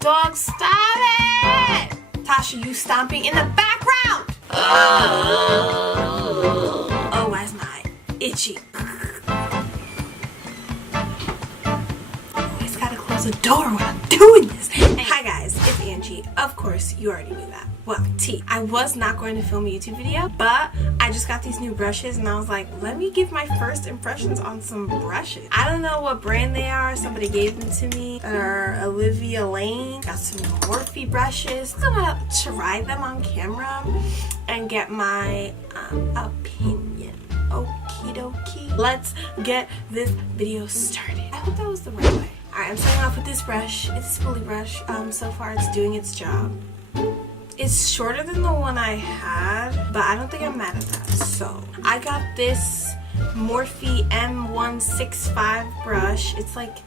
Dog, stop it! Tasha, you stomping in the background! Oh, why is my eye itchy? Always gotta close the door when I'm doing this. Hi guys, it's Angie. Of course, you already knew that. Well, T. I was not going to film a YouTube video, but I just got these new brushes and I was like, let me give my first impressions on some brushes. I don't know what brand they are. Somebody gave them to me. They're Olivia Lane. Got some Morphe brushes. I'm gonna try them on camera and get my opinion. Okie dokie. Let's get this video started. I hope that was the right way. Alright, I'm starting off with this brush. It's a spoolie brush. So far it's doing its job. It's shorter than the one I had, but I don't think I'm mad at that. So I got this Morphe M165 brush. It's like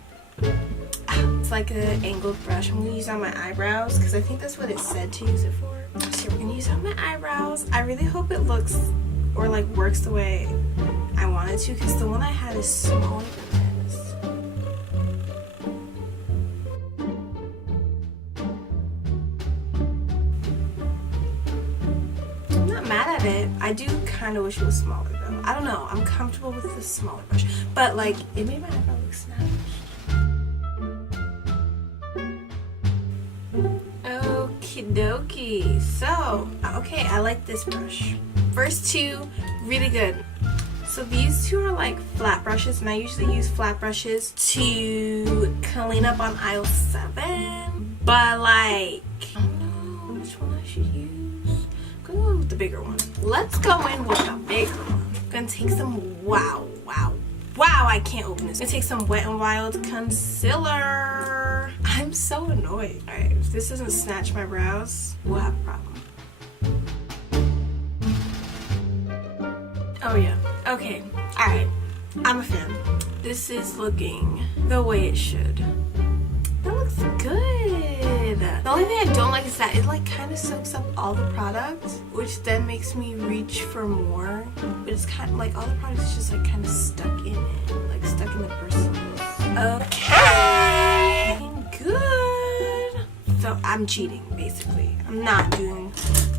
an angled brush. I'm gonna use it on my eyebrows because I think that's what it said to use it for. So we're gonna use it on my eyebrows. I really hope it looks or like works the way I want it to, because the one I had is smaller than this. Mad at it. I do kind of wish it was smaller though. I don't know. I'm comfortable with the smaller brush, but like it made my eyebrow look snatched. Okie dokie. So okay, I like this brush. First two, really good. So these two are like flat brushes, and I usually use flat brushes to clean up on aisle 7. But like, I don't know which one I should use. I'm gonna go with the bigger one. Let's go in with the bigger one. I'm gonna take some wow, I can't open this. I'm gonna take some Wet n Wild concealer. I'm so annoyed. Alright, if this doesn't snatch my brows, we'll have a problem. Oh yeah. Okay. Alright. I'm a fan. This is looking the way it should. That looks good. The only thing I don't like is that it like kind of soaks up all the product, which then makes me reach for more. But it's kind of like all the product is just like kind of stuck in it, like stuck in the bristles. Okay, good. So I'm cheating basically. I'm not doing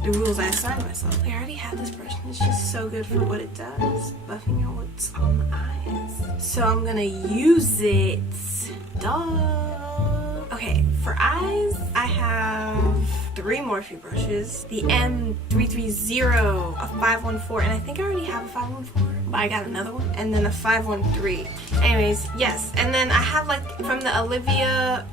the rules I assigned myself. I already have this brush and it's just so good for what it does, buffing out what's on the eyes. So I'm gonna use it. Duh. Okay, for eyes, I have 3 Morphe brushes. The M330, a 514, and I think I already have a 514, but I got another one, and then a 513. Anyways, yes, and then I have like from the Olivia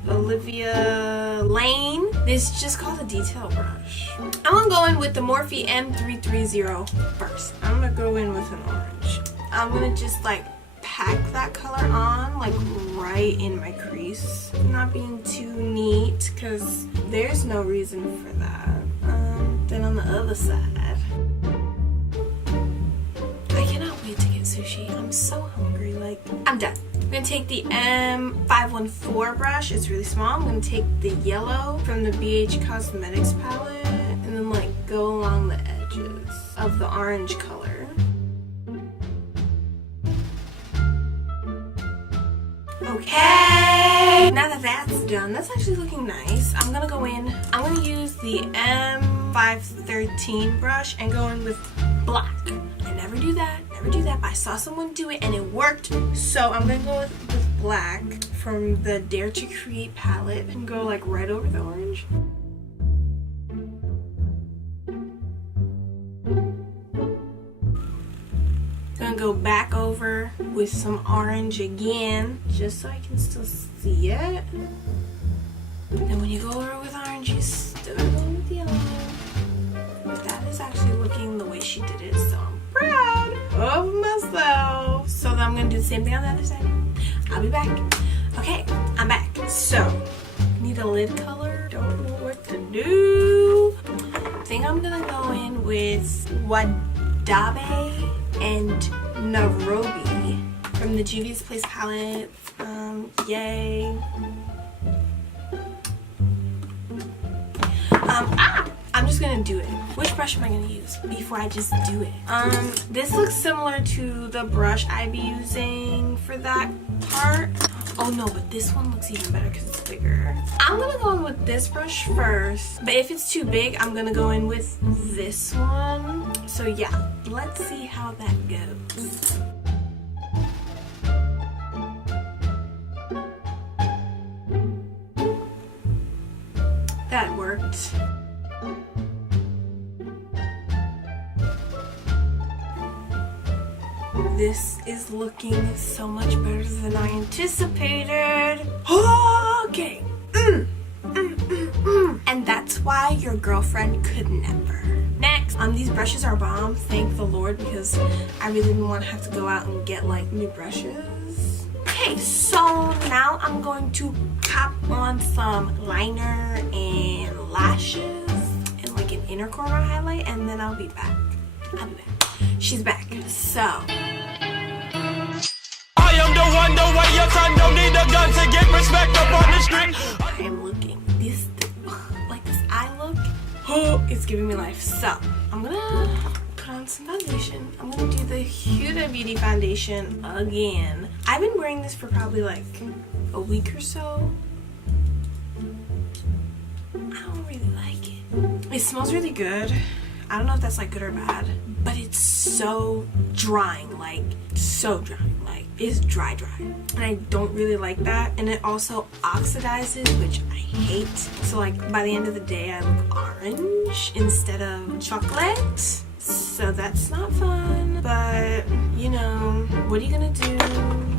Lane, this is just called a detail brush. I'm gonna go in with the Morphe M330 first. I'm gonna go in with an orange. I'm gonna just like pack that color on like right in my crease. Not being too neat because there's no reason for that. Then on the other side, I cannot wait to get sushi. I'm so hungry. Like, I'm done. I'm gonna take the M514 brush. It's really small. I'm gonna take the yellow from the BH Cosmetics palette and then like go along the edges of the orange color. Okay, now that that's done, that's actually looking nice. I'm gonna go in, I'm gonna use the M513 brush and go in with black. I never do that, but I saw someone do it and it worked. So I'm gonna go with black from the Dare to Create palette and go like right over the orange. Gonna go back over with some orange again, just so I can still see it. And when you go over with orange, you still gotta go with yellow. But that is actually looking the way she did it, so I'm proud of myself. So then I'm gonna do the same thing on the other side. I'll be back. Okay, I'm back. So, need a lid color. Don't know what to do. I think I'm gonna go in with Wadabe and Nairobi from the Juvia's Place palette. Yay. I'm just gonna do it. Which brush am I gonna use before I just do it? This looks similar to the brush I'd be using for that part. Oh no, but this one looks even better because it's bigger. I'm gonna go in with this brush first, but if it's too big, I'm gonna go in with this one. So yeah, let's see how that goes. That worked. This is looking so much better than I anticipated. Okay. And that's why your girlfriend could never. Next, these brushes are bomb, thank the Lord, because I really didn't want to have to go out and get like new brushes. Okay, so now I'm going to pop on some liner and lashes and like an inner corner highlight, and then I'll be back. She's back. So I am the one, the way your son don't need a gun to get respect up on the street. I am looking this eye look. It's giving me life. So I'm gonna put on some foundation. I'm gonna do the Huda Beauty foundation again. I've been wearing this for probably like a week or so. I don't really like it. It smells really good. I don't know if that's like good or bad, but it's so drying, like so drying, like it's dry. And I don't really like that. And it also oxidizes, which I hate. So like by the end of the day, I look orange instead of chocolate. So that's not fun, but you know, what are you gonna do?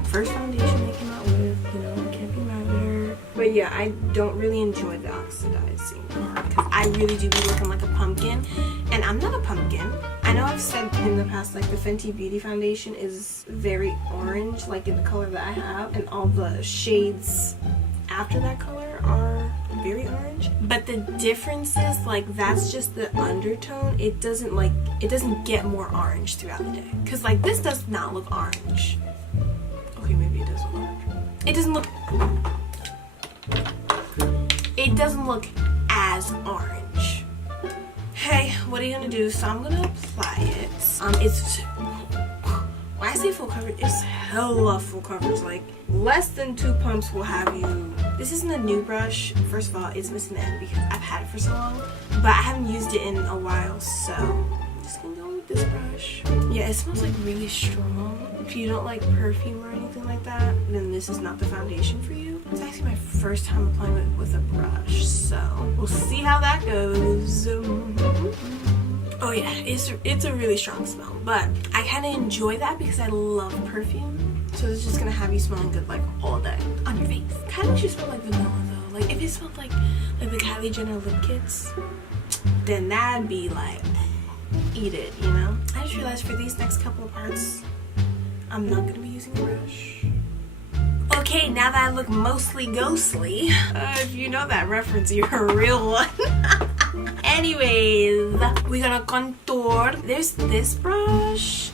First foundation they came out with, you know, can't be mad at her. But yeah, I don't really enjoy the oxidizing part because I really do be looking like a pumpkin, and I'm not a pumpkin. I know I've said in the past like the Fenty Beauty foundation is very orange, like in the color that I have, and all the shades after that color are very orange. But the difference is like that's just the undertone. It doesn't get more orange throughout the day. Cause like this does not look orange. Okay, maybe it does look orange. It doesn't look as orange. Hey, what are you gonna do? So I'm gonna apply it. When I say full coverage, it's hella full coverage. Like less than 2 pumps will have you. This isn't a new brush. First of all, it's missing the end because I've had it for so long, but I haven't used it in a while, so I'm just gonna go with this brush. Yeah, it smells like really strong. If you don't like perfume or anything like that, then this is not the foundation for you. It's actually my first time applying it with a brush, so we'll see how that goes. Oh yeah, it's a really strong smell, but I kind of enjoy that because I love perfume. So it's just gonna have you smelling good like all day on your face. Kind of should smell like vanilla though. Like if it smelled like the Kylie Jenner lip kits, then that'd be like, eat it, you know? I just realized for these next couple of parts, I'm not gonna be using a brush. Okay, now that I look mostly ghostly, if you know that reference, you're a real one. Anyways, we're gonna contour. There's this brush,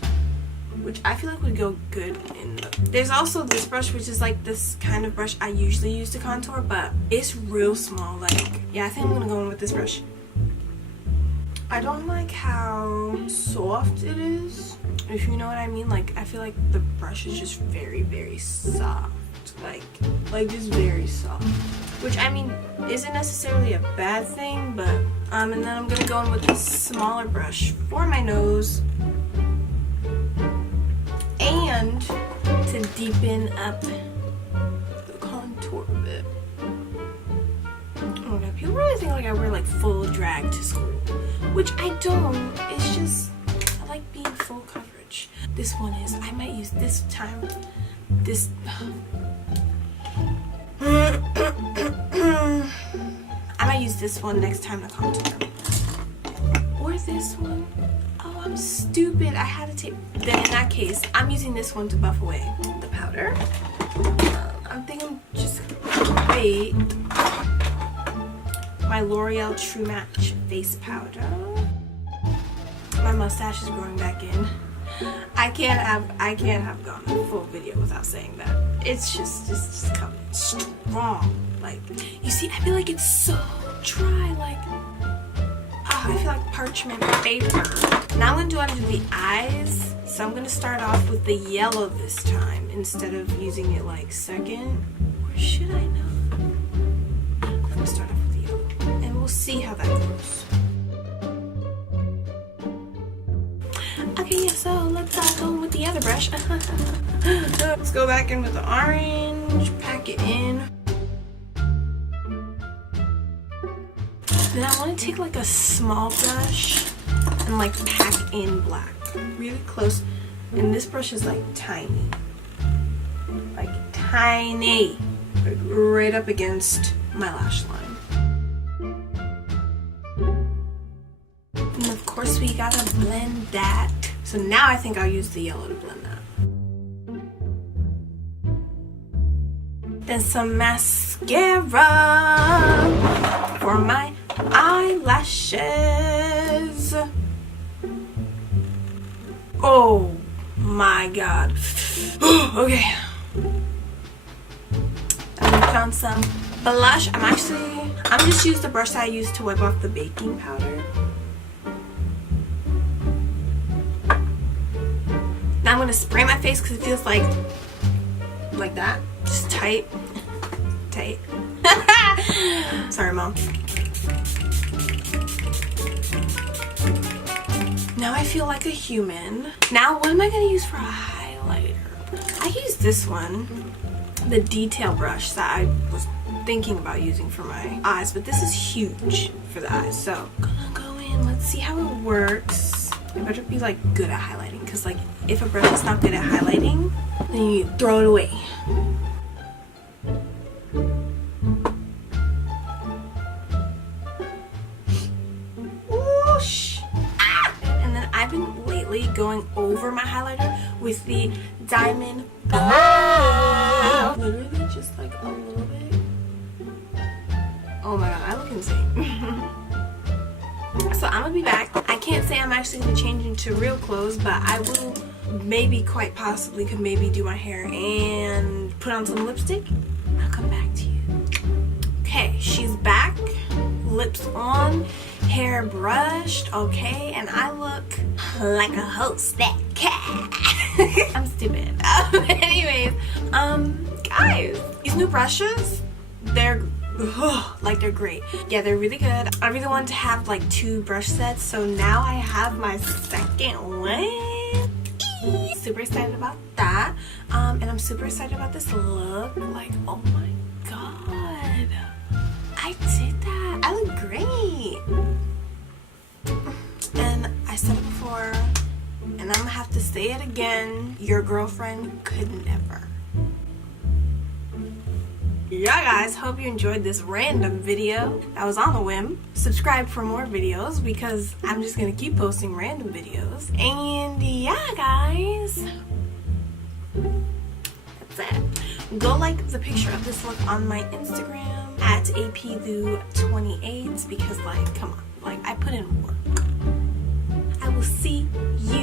which I feel like would go good in there's also this brush, which is like this kind of brush I usually use to contour, but it's real small. Like, yeah, I think I'm gonna go in with this brush. I don't like how soft it is, if you know what I mean. Like, I feel like the brush is just very, very soft. Like just very soft. Which, I mean, isn't necessarily a bad thing, but, and then I'm gonna go in with this smaller brush for my nose. And to deepen up the contour a bit. Oh my god, people really think like I wear like full drag to school, which I don't. It's just, I like being full coverage. This one is, I might use this time, this, I might use this one next time to contour. Or this one. Oh, I'm stupid. I had to take, then in that case, I'm using this one to buff away the powder. I'm thinking just wait. My L'Oreal True Match face powder. My mustache is growing back in. I can't have gone a full video without saying that. It's just coming strong. Like, you see, I feel like it's so dry. Like, I feel like parchment paper. Now I'm going to do the eyes. So I'm going to start off with the yellow this time instead of using it like second. should I not? I'm gonna start off with the yellow, and we'll see how that goes. Okay, yeah, so let's go with the other brush. Let's go back in with the orange, pack it in. Then I want to take like a small brush and like pack in black really close. And this brush is like tiny. Like tiny. Like right up against my lash line. And of course we gotta blend that. So now I think I'll use the yellow to blend that. Then some mascara for my eyelashes. Oh my god. Okay. I'm gonna put on some blush. I'm just use the brush that I used to wipe off the baking powder. Now I'm gonna spray my face because it feels like that. Just tight. Sorry, Mom. Now I feel like a human. Now what am I gonna use for a highlighter? I use this one, the detail brush that I was thinking about using for my eyes, but this is huge for the eyes. So I'm gonna go in, let's see how it works. I better be like good at highlighting, because like if a brush is not good at highlighting, then you throw it away. Whoosh! Ah! And then I've been lately going over my highlighter with the Diamond Brow. Literally just like a little bit. Oh my god, I look insane. So I'm gonna be back. I can't say I'm actually gonna change into real clothes, but I will maybe, quite possibly, could maybe do my hair and put on some lipstick. I'll come back to you. Okay, she's back. Lips on, hair brushed, okay, and I look like a host that cat. I'm stupid. Anyways, guys, these new brushes, they're great. Yeah, they're really good. I really wanted to have like 2 brush sets, so now I have my second one. Super excited about that. And I'm super excited about this look. Like, oh my god, I did that. I look great. And I said it before, and I'm gonna have to say it again, your girlfriend could never. Yeah, guys, hope you enjoyed this random video. That was on a whim. Subscribe for more videos because I'm just gonna keep posting random videos. And yeah, guys, that's it. Go like the picture of this look on my Instagram at aplu28 because, like, come on, like, I put in work. I will see you